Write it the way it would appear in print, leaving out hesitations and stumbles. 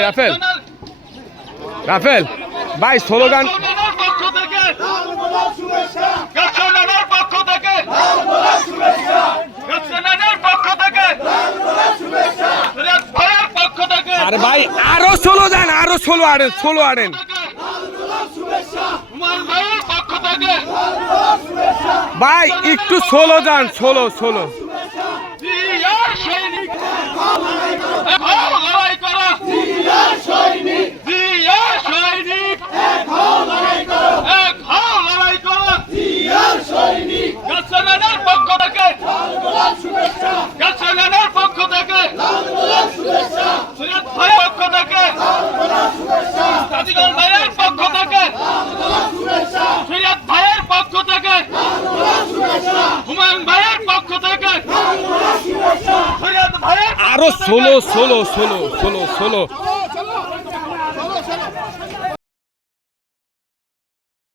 Rafael Rafael ভাই slogan আরে ভাই আরো ষোলো যান আরো ষোলো আড়েন ভাই একটু ষোলো যান ষোলো আরো ষোলো